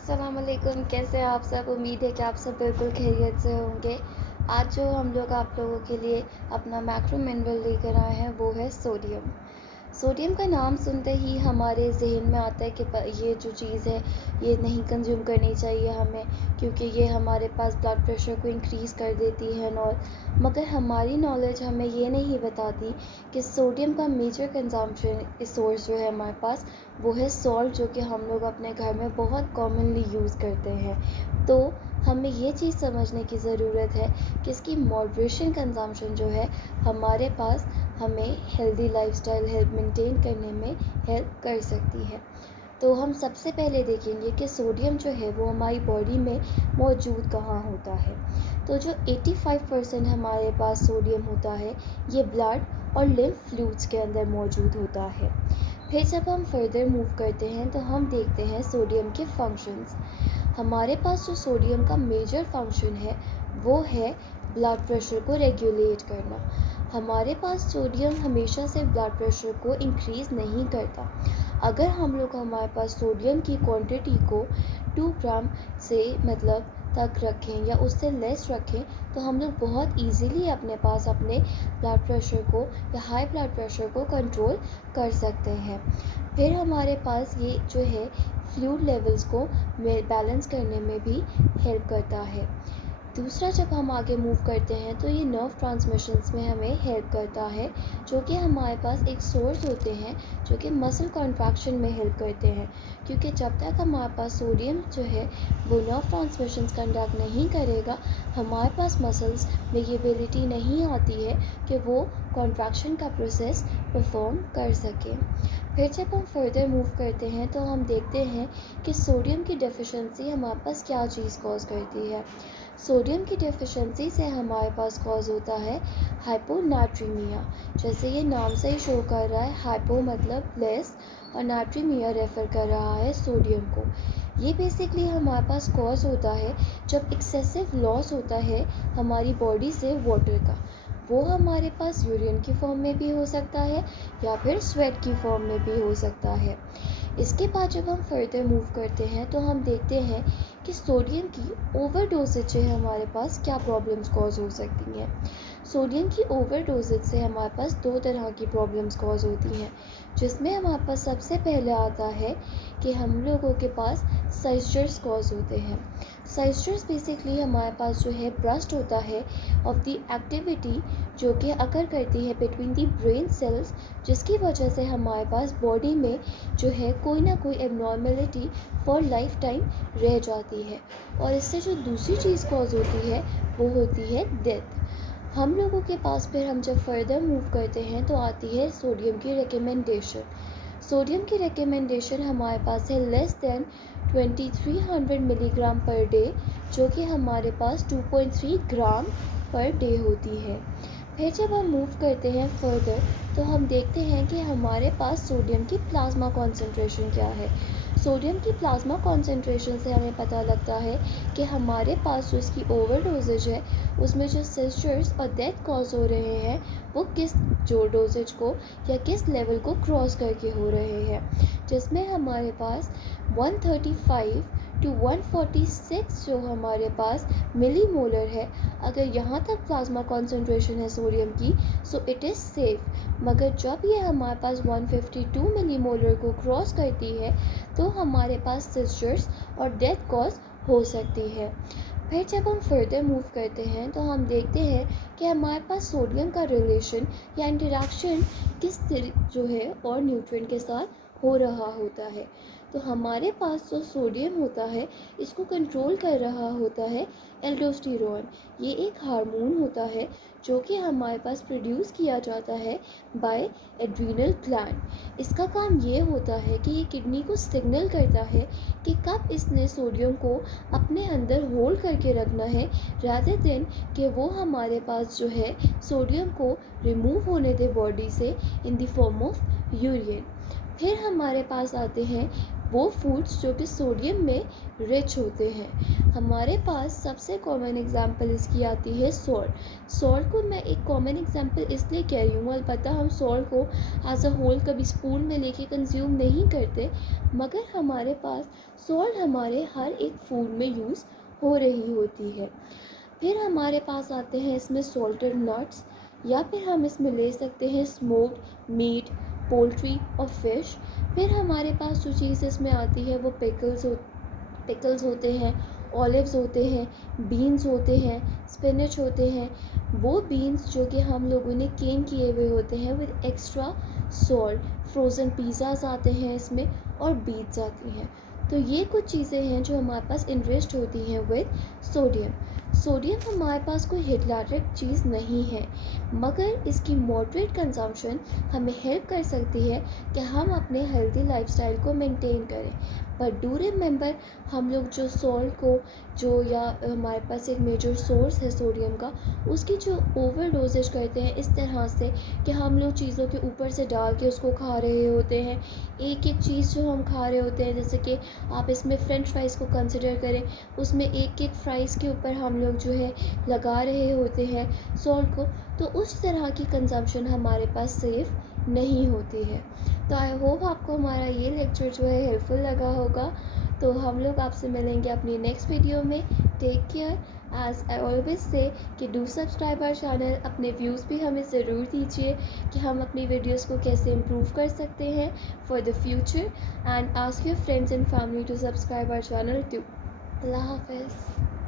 अस्सलाम वालेकुम। कैसे हैं आप सब? उम्मीद है कि आप सब बिल्कुल खैरियत से होंगे। आज जो हम लोग आप लोगों के लिए अपना मैक्रो मिनरल लेकर आए हैं वो है सोडियम। सोडियम का नाम सुनते ही हमारे ज़हन में आता है कि ये जो चीज़ है ये नहीं कंज्यूम करनी चाहिए हमें, क्योंकि ये हमारे पास ब्लड प्रेशर को इंक्रीज़ कर देती है और मगर हमारी नॉलेज हमें ये नहीं बताती कि सोडियम का मेजर कंजम्पशन सोर्स जो है हमारे पास वो है सॉल्ट, जो कि हम लोग अपने घर में बहुत कॉमनली यूज़ करते हैं। तो हमें ये चीज़ समझने की ज़रूरत है कि इसकी मॉडरेशन कंजम्पशन जो है हमारे पास हमें हेल्दी लाइफस्टाइल हेल्थ मेंटेन करने में हेल्प कर सकती है। तो हम सबसे पहले देखेंगे कि सोडियम जो है वो हमारी बॉडी में मौजूद कहाँ होता है। तो जो 85% हमारे पास सोडियम होता है ये ब्लड और लिम्फ फ्लूइड्स के अंदर मौजूद होता है। फिर जब हम फर्दर मूव करते हैं तो हम देखते हैं सोडियम के फंक्शंस। हमारे पास जो सोडियम का मेजर फंक्शन है वो है ब्लड प्रेशर को रेगुलेट करना। हमारे पास सोडियम हमेशा से ब्लड प्रेशर को इंक्रीज़ नहीं करता। अगर हम लोग हमारे पास सोडियम की क्वांटिटी को 2 ग्राम से तक रखें या उससे लेस रखें तो हम लोग बहुत इजीली अपने पास अपने ब्लड प्रेशर को या हाई ब्लड प्रेशर को कंट्रोल कर सकते हैं। फिर हमारे पास ये जो है फ्लूइड लेवल्स को बैलेंस करने में भी हेल्प करता है। दूसरा, जब हम आगे मूव करते हैं तो ये नर्व ट्रांसमिशंस में हमें हेल्प करता है, जो कि हमारे पास एक सोर्स होते हैं जो कि मसल कॉन्ट्रैक्शन में हेल्प करते हैं, क्योंकि जब तक हमारे पास सोडियम जो है वो नर्व ट्रांसमिशंस कंडक्ट नहीं करेगा हमारे पास मसल्स में ये एबिलिटी नहीं आती है कि वो कॉन्ट्रैक्शन का प्रोसेस परफॉर्म कर सकें। फिर जब हम फर्दर मूव करते हैं तो हम देखते हैं कि सोडियम की डेफिशिएंसी हमारे पास क्या चीज़ कॉज करती है। सोडियम की डेफिशिएंसी से हमारे पास कॉज होता है हाइपोनाट्रीमिया। जैसे ये नाम से ही शो कर रहा है, हाइपो मतलब लेस और नाट्रीमिया रेफ़र कर रहा है सोडियम को। ये बेसिकली हमारे पास कॉज होता है जब एक्सेसिव लॉस होता है हमारी बॉडी से वाटर का। वो हमारे पास यूरिन की फॉर्म में भी हो सकता है या फिर स्वेट की फॉर्म में भी हो सकता है। इसके बाद जब हम फर्दर मूव करते हैं तो हम देखते हैं कि सोडियम की ओवरडोजेज से हमारे पास क्या प्रॉब्लम्स कॉज हो सकती हैं। सोडियम की ओवरडोजेज से हमारे पास 2 तरह की प्रॉब्लम्स कॉज होती हैं, जिसमें हमारे पास सबसे पहले आता है कि हम लोगों के पास साइस्चर्स कॉज होते हैं। साइस्चर्स बेसिकली हमारे पास जो है ब्रस्ट होता है ऑफ द एक्टिविटी जो कि अकर करती है बिटवीन दी ब्रेन सेल्स, जिसकी वजह से हमारे पास बॉडी में जो है कोई ना कोई एबनॉर्मेलिटी फॉर लाइफ टाइम रह जाती है। और इससे जो दूसरी चीज़ कॉज होती है वो होती है डेथ। हम लोगों के पास फिर हम जब फर्दर मूव करते हैं तो आती है सोडियम की रिकमेंडेशन। सोडियम की रिकमेंडेशन हमारे पास है less than 2300 milligram per day, जो कि हमारे पास 2.3 ग्राम पर डे होती है। फिर जब हम मूव करते हैं फर्दर तो हम देखते हैं कि हमारे पास सोडियम की प्लाज्मा कॉन्सेंट्रेशन क्या है। सोडियम की प्लाज्मा कॉन्सेंट्रेशन से हमें पता लगता है कि हमारे पास जो इसकी ओवरडोजेज है उसमें जो सिस्चर्स और डेथ कॉज हो रहे हैं वो किस जो डोजेज को या किस लेवल को क्रॉस करके हो रहे हैं, जिसमें हमारे पास 135 टू 146 जो हमारे पास मिली मोलर है। अगर यहाँ तक प्लाज्मा कॉन्सेंट्रेशन है सोडियम की सो इट इज़ सेफ़, मगर जब ये हमारे पास 152 मिली मोलर को क्रॉस करती है तो हमारे पास सिस्चर्स और डेथ कॉज हो सकती है। फिर जब हम फर्दर मूव करते हैं तो हम देखते हैं कि हमारे पास सोडियम का रिलेशन या इंटरेक्शन किस जो है और न्यूट्रिएंट के साथ हो रहा होता है। तो हमारे पास जो सोडियम होता है इसको कंट्रोल कर रहा होता है एल्डोस्टेरोन। ये एक हार्मोन होता है जो कि हमारे पास प्रोड्यूस किया जाता है बाय एड्रीनल ग्लैंड। इसका काम ये होता है कि ये किडनी को सिग्नल करता है कि कब इसने सोडियम को अपने अंदर होल्ड करके रखना है, रादर देन कि वो हमारे पास जो है सोडियम को रिमूव होने दे बॉडी से in the form of urine. फिर हमारे पास आते हैं वो फूड्स जो कि सोडियम में रिच होते हैं। हमारे पास सबसे कॉमन एग्जांपल इसकी आती है सॉल्ट। सॉल्ट को मैं एक कॉमन एग्जांपल इसलिए कह रही हूँ, अलबत्ता हम सॉल्ट को एज अ होल कभी स्पून में लेके कंज्यूम नहीं करते, मगर हमारे पास सॉल्ट हमारे हर एक फूड में यूज़ हो रही होती है। फिर हमारे पास आते हैं इसमें सॉल्टेड नट्स, या फिर हम इसमें ले सकते हैं स्मोक्ड मीट, पोल्ट्री और फिश। फिर हमारे पास जो चीज़ इसमें आती है वो पिकल्स होते हैं, ऑलिव्स होते हैं, बीन्स होते हैं, स्पिनच होते हैं। वो बीन्स जो कि हम लोगों ने केन किए हुए होते हैं with extra salt. Frozen pizzas आते हैं इसमें और बीट्स आती हैं। तो ये कुछ चीज़ें हैं जो हमारे पास इनरिच्ड होती हैं विद सोडियम। सोडियम हमारे पास कोई हितलायक चीज़ नहीं है, मगर इसकी मॉडरेट कंजम्पशन हमें हेल्प कर सकती है कि हम अपने हेल्दी लाइफस्टाइल को मेंटेन करें। पर डू रिमेंबर, हम लोग जो सॉल्ट को जो या हमारे पास एक मेजर सोर्स है सोडियम का, उसकी जो ओवर डोजेज करते हैं इस तरह से कि हम लोग चीज़ों के ऊपर से डाल के उसको खा रहे होते हैं। एक एक चीज़ जो हम खा रहे होते हैं, जैसे कि आप इसमें फ्रेंच फ्राइज़ को कंसिडर करें, उसमें एक एक फ्राइज़ के ऊपर हम लोग जो है लगा रहे होते हैं सॉल्ट को। तो उस तरह की कंजम्पशन हमारे पास सेफ़ नहीं होती है। तो आई होप आपको हमारा ये लेक्चर जो है हेल्पफुल लगा होगा। तो हम लोग आपसे मिलेंगे अपनी नेक्स्ट वीडियो में। Take care. As I always say कि डू सब्सक्राइब आवर चैनल। अपने व्यूज़ भी हमें ज़रूर दीजिए कि हम अपनी वीडियोस को कैसे इम्प्रूव कर सकते हैं for the future, and ask your friends and family to subscribe our channel too. अल्लाह हाफ़िज़।